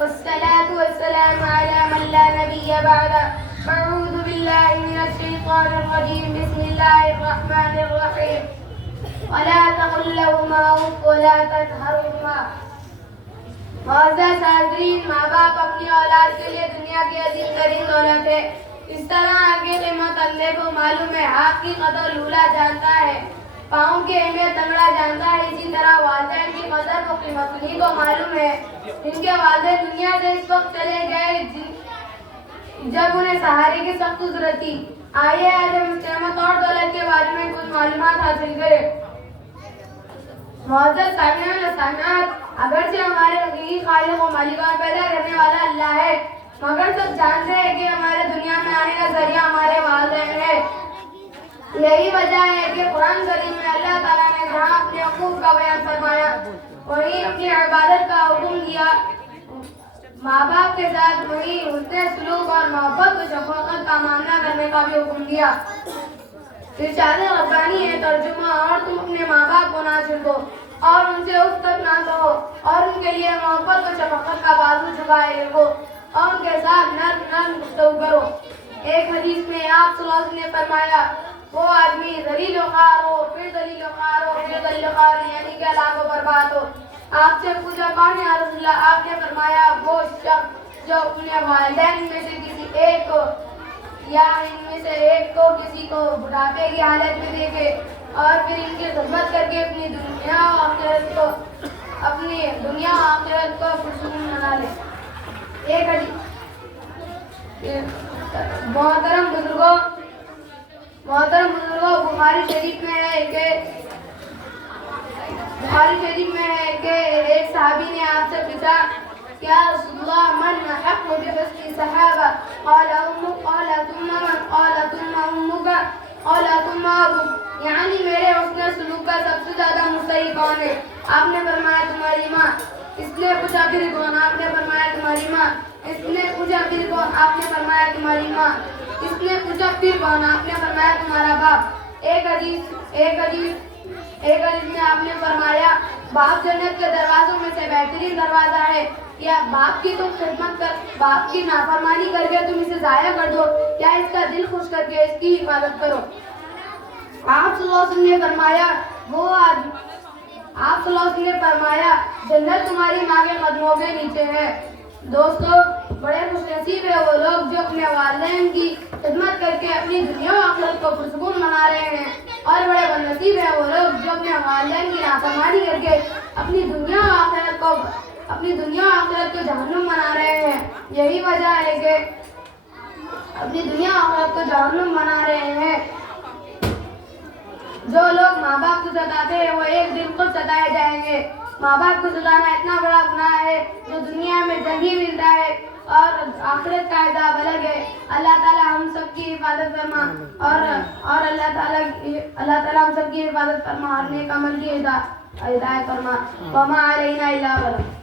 والصلاة والسلام على من لا نبي بعده. أعوذ بالله من الشيطان الرجيم. بسم الله الرحمن الرحيم. ولا تقل لهما أف ولا تنهرهما. معزز حاضرین، ماں باپ اپنی اولاد کے لیے دنیا کی عظیم ترین دولت ہے. اس طرح آگے قیمت اندھے کو معلوم ہے، ہاتھ کی قدر لولا جانتا ہے، پاؤں کی اہمیت تنگڑا جانتا ہے. اسی طرح والدین کی قدر و قیمت انہیں کو معلوم ہے جن کے والدین دنیا سے اس وقت چلے گئے جب انہیں سہارے کی سخت ضرورت تھی. آئیے آج ہم اس نعمت اور دولت کے بارے میں کچھ معلومات حاصل کریں. معزز سامعین و سامعات، اگرچہ ہمارے حقیقی خالق و مالک اور پیدا کرنے والا اللہ ہے، مگر سب جانتے ہیں کہ ہمارے دنیا میں آنے کا ذریعہ ہمارے والدین ہے. یہی وجہ ہے کہ قرآن کریم میں اللہ تعالیٰ نے جہاں اپنے حقوق کا بیان فرمایا وہیں اپنی عبادت کا حکم دیا. ماں باپ کے ساتھ وہیں حسن سلوک اور محبت و شفقت کا معاملہ کرنے کا بھی حکم دیا. ارشاد ربانی ہے ترجمہ: اور تم اپنے ماں باپ کو نہ چھڑکو اور ان سے اف تک نہ کہو، اور ان کے لیے محبت و شفقت کا بازو جھکائے رکھو اور ان کے ساتھ نرم نرم گفتگو کرو. ایک حدیث میں آپ صلی اللہ علیہ وسلم نے فرمایا: وہ آدمی ذلیل و خوار ہو، پھر ذلیل و خوار ہو، پھر ذلیل و خوار یعنی کہ ہلاک و برباد ہو. آپ سے پوچھا کون ہے یا رسول اللہ؟ آپ نے فرمایا وہ شخص جو اپنے والدین میں سے کسی ایک کو یا ان میں سے ایک کو کسی کو بڑھاپے کی حالت میں دیکھے اور پھر ان کی خدمت کر کے اپنی دنیا و آخرت کو پرسکون بنا لے. ایک حدیث. محترم بزرگوں، بخاری شریف میں ہے کہ ایک صحابی نے آپ سے پوچھا: کیا رسول اللہ من احق بحسن صحابہ؟ قال امک، قال ثم من، قال ثم امک، قال ثم ابوک. یعنی میرے حسن سلوک کا سب سے زیادہ مستحق کون ہے؟ آپ نے فرمایا تمہاری ماں. اس نے پوچھا پھر کون؟ آپ نے فرمایا تمہاری ماں. اس نے پوچھا پھر کون؟ آپ نے فرمایا تمہاری ماں. اس نے پوچھا پھر کون؟ آپ نے فرمایا تمہارا باپ. ایک حدیث میں آپ نے فرمایا باپ جنت کے دروازوں میں سے بہترین دروازہ ہے. یا باپ کی تم خدمت کر، باپ کی نافرمانی کر کے تم اسے ضائع کر دو، یا اس کا دل خوش کر کے اس کی حفاظت کرو. آپ صلی اللہ علیہ وسلم نے فرمایا جنت تمہاری ماں کے قدموں کے نیچے ہے. دوستو، بڑے خوش نصیب ہے وہ لوگ جو اپنے والدین کی خدمت کر کے اپنی دنیا و آخرت کو پرسکون بنا رہے ہیں، اور بڑے بد نصیب ہے وہ لوگ جو اپنے والدین کی نافرمانی کر کے اپنی دنیا و آخرت کو جہنم بنا رہے ہیں. یہی وجہ ہے کہ اپنی دنیا و آخرت کو جہنم بنا رہے ہیں. جو لوگ ماں باپ کو ستاتے ہیں وہ ایک دن خود ستائے جائیں گے. ماں باپ کو ستانا اتنا بڑا گناہ ہے جو دنیا میں جلدی ملتا ہے اور آخرت کا عذاب الگ ہے. اللہ تعالی ہم سب کی حفاظت فرما اور اللہ تعالی ہم سب کی حفاظت فرما اور نیک عمل کی ہدایت فرما. وما علینا الا البلاغ.